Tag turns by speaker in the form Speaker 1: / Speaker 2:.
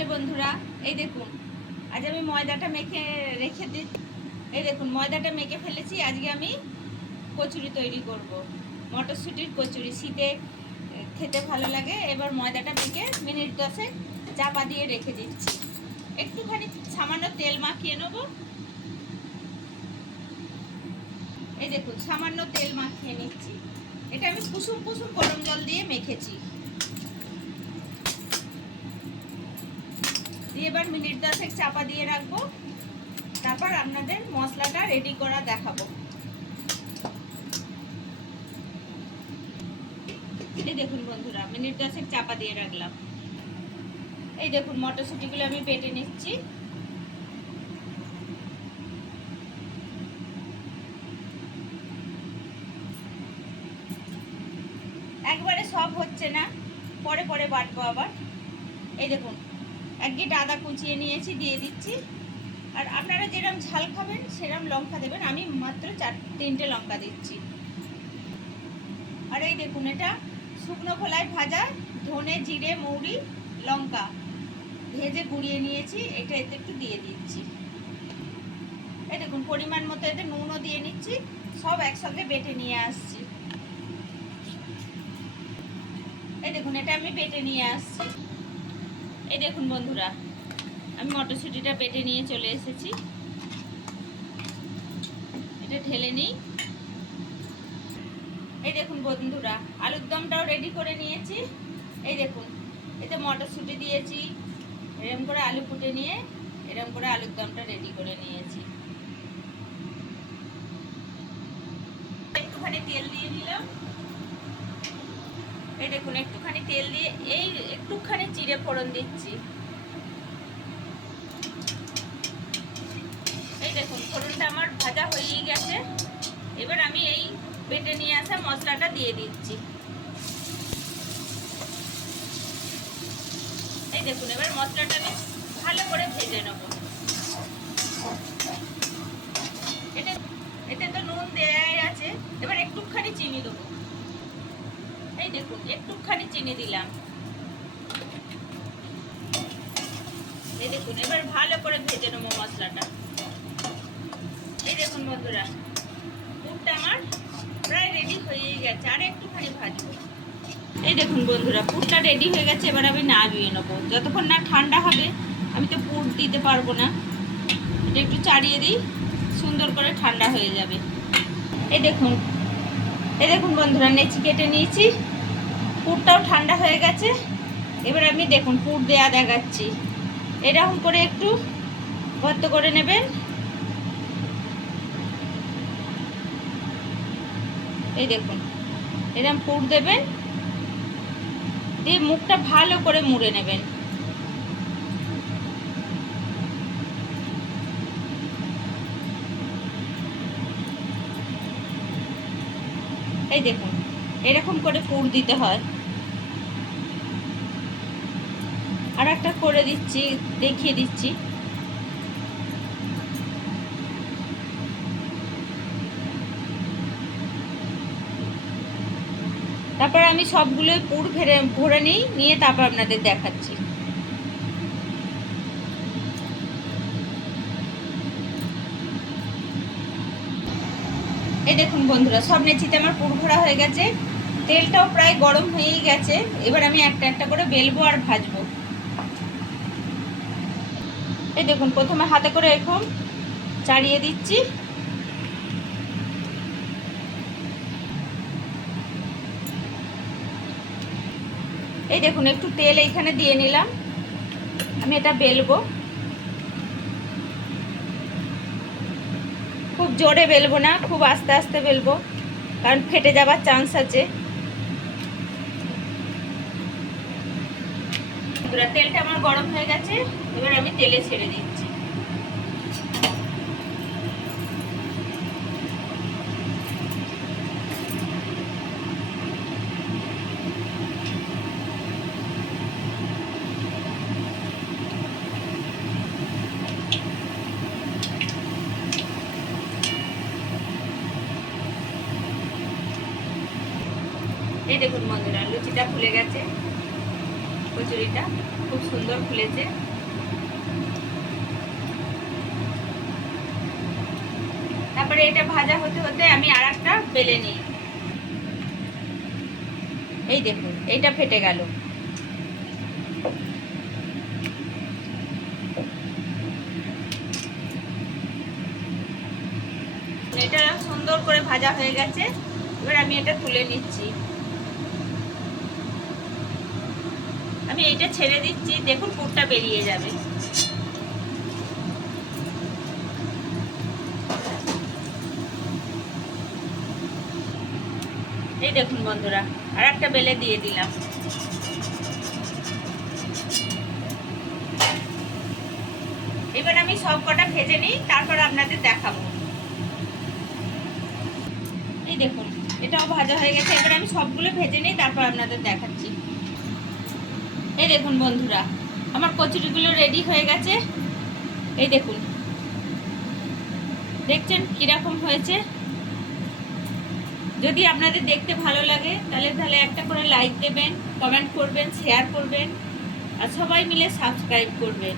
Speaker 1: তাহলে বন্ধুরা, এই দেখুন, আজ আমি ময়দাটা মেখে রেখে দি এই দেখুন, ময়দাটা মেখে ফেলেছি, আজকে আমি কচুরি তৈরি করব। মটরশুঁটির কচুরি, শীতে খেতে ভালো লাগে। এবার ময়দাটা মেখে মিনিট দশেক চাপা দিয়ে রেখে দিচ্ছি। একটুখানি সামান্য তেল মাখিয়ে নেব। এই দেখুন, সামান্য তেল মাখিয়ে নিচ্ছি। এটা আমি কুসুম কুসুম গরম জল দিয়ে মেখেছি। এবার মিনিট দশেক চাপা দিয়ে রাখব। তারপর আপনাদের মশলাটা রেডি করা দেখাবো। এই দেখুন বন্ধুরা, মিনিট দশেক চাপা দিয়ে রাখলাম। এই দেখুন মটরশুঁটিগুলো আমি পেটে নিচ্ছি। একবারে সব হচ্ছে না, পরে পরে বাটবো আবার। এই দেখুন এক গিট আদা কুচিয়ে নিয়েছি, দিয়ে দিচ্ছি। আর আপনারা যেরকম ঝাল খাবেন সেরকম লঙ্কা দেবেন। আমি মাত্র চার, তিনটে লঙ্কা দিচ্ছি। আর এই দেখুন, এটা শুকনো খোলায় ভাজা, ধনে, জিরে, মৌরি, লঙ্কা ভেজে গুঁড়িয়ে নিয়েছি। এটা এতে একটু দিয়ে দিচ্ছি। এই দেখুন, পরিমাণ মতো এতে নুনও দিয়ে নিচ্ছি। সব একসঙ্গে বেটে নিয়ে আসছি। এই দেখুন, এটা আমি বেটে নিয়ে আসছি। এই দেখুন বন্ধুরা, আমি মটরশুঁটিটা বেটে নিয়ে চলে এসেছি। এটা ঢেলে নিই। এই দেখুন বন্ধুরা, আলুর দমটাও রেডি করে নিয়েছি। এই দেখুন, এতে মটরশুঁটি দিয়েছি। এরকম করে আলু ফুটে নিয়ে এরকম করে আলুর দমটা রেডি করে নিয়েছি। একটুখানি তেল দিয়ে দিলাম। এই দেখুন, একটুখানি তেল দিয়ে এই একটুখানি চিড়ে ফোড়ন দিচ্ছি। এই দেখুন, ফোড়নটা আমার ভাজা হয়েই গেছে। এবার আমি এই বেটে নিয়ে আসা মশলাটা দিয়ে দিচ্ছি। এই দেখুন, এবার মশলাটা আমি ভালো করে ভেজে নেব এটা এতে তো নুন দেয়াই আছে এবার একটুখানি চিনি দেবো এই দেখুন একটুখানি চিনি দিলাম। এই দেখুন, এবার ভালো করে ভেজে নেব মশলাটা। এই দেখুন বন্ধুরা, পুরটা আমার প্রায় রেডি হয়েই গেছে, আর একটুখানি ভাজবো। এই দেখুন বন্ধুরা, পুরটা রেডি হয়ে গেছে, এবার আমি নামিয়ে নেব। যতক্ষণ না ঠান্ডা হবে, আমি তো পুর দিতে পারব না। এটা একটু চাড়িয়ে দিই, সুন্দর করে ঠান্ডা হয়ে যাবে। এই দেখুন এই দেখুন বন্ধুরা, নেচি কেটে নিয়েছি। পুরটাও ঠান্ডা হয়ে গেছে। এবার আমি দেখুন, পুর দেয়া দেখাচ্ছি। এরকম করে একটু ভর্ত করে নেবেন। এই দেখুন, এরকম পুর দেবেন। দিয়ে মুখটা ভালো করে মুড়ে নেবেন। এই দেখুন এরকম করে পুর দিতে হয়। আর একটা করে দিচ্ছি, দেখিয়ে দিচ্ছি। তারপর আমি সবগুলোই পুর ভেরে ভরে নিই, নিয়ে তারপর আপনাদের দেখাচ্ছি। এই দেখুন বন্ধুরা, সব নেচিতে আমার পুর ভরা হয়ে গেছে। তেলটাও প্রায় গরম হয়েই গেছে। এবার আমি একটা একটা করে বেলবো আর ভাজবো। এই দেখুন, প্রথমে হাতে করে এরকম চাড়িয়ে দিচ্ছি। এই দেখুন, একটু তেল এইখানে দিয়ে নিলাম। আমি এটা বেলবো। খুব জোরে বেলবো না, খুব আস্তে আস্তে বেলবো। কারণ ফেটে যাবার চান্স আছে। বন্ধুরা, তেলটা আমার গরম হয়ে গেছে এবার আমি তেলে ছেড়ে দিচ্ছি। এই দেখুন বন্ধুরা লুচিটা ফুলে গেছে। কচুরিটা খুব সুন্দর ফুলেছে তারপরে এটা ভাজা হতে হতে আমি আর একটা বেলে নিই। এই দেখুন, এইটা ফেটে গেল। এটা সুন্দর করে ভাজা হয়ে গেছে। এবার আমি এটা তুলে নিচ্ছি। আমি এইটা ছেড়ে দিচ্ছি, দেখুন পুরটা বেরিয়ে যাবে। এই দেখুন বন্ধুরা আর একটা বেলে দিয়ে দিলাম। এবার আমি সব কটা ভেজে নিই, তারপর আপনাদের দেখাবো। এই দেখুন, এটাও ভাজা হয়ে গেছে। এবার আমি সবগুলো ভেজে নিই, তারপর আপনাদের দেখাচ্ছি। এই দেখুন বন্ধুরা, আমার কচুরিগুলো রেডি হয়ে গেছে। এই দেখুন, দেখছেন কীরকম হয়েছে? যদি আপনাদের দেখতে ভালো লাগে, তাহলে তাহলে একটা করে লাইক দেবেন কমেন্ট করবেন শেয়ার করবেন, আর সবাই মিলে সাবস্ক্রাইব করবেন।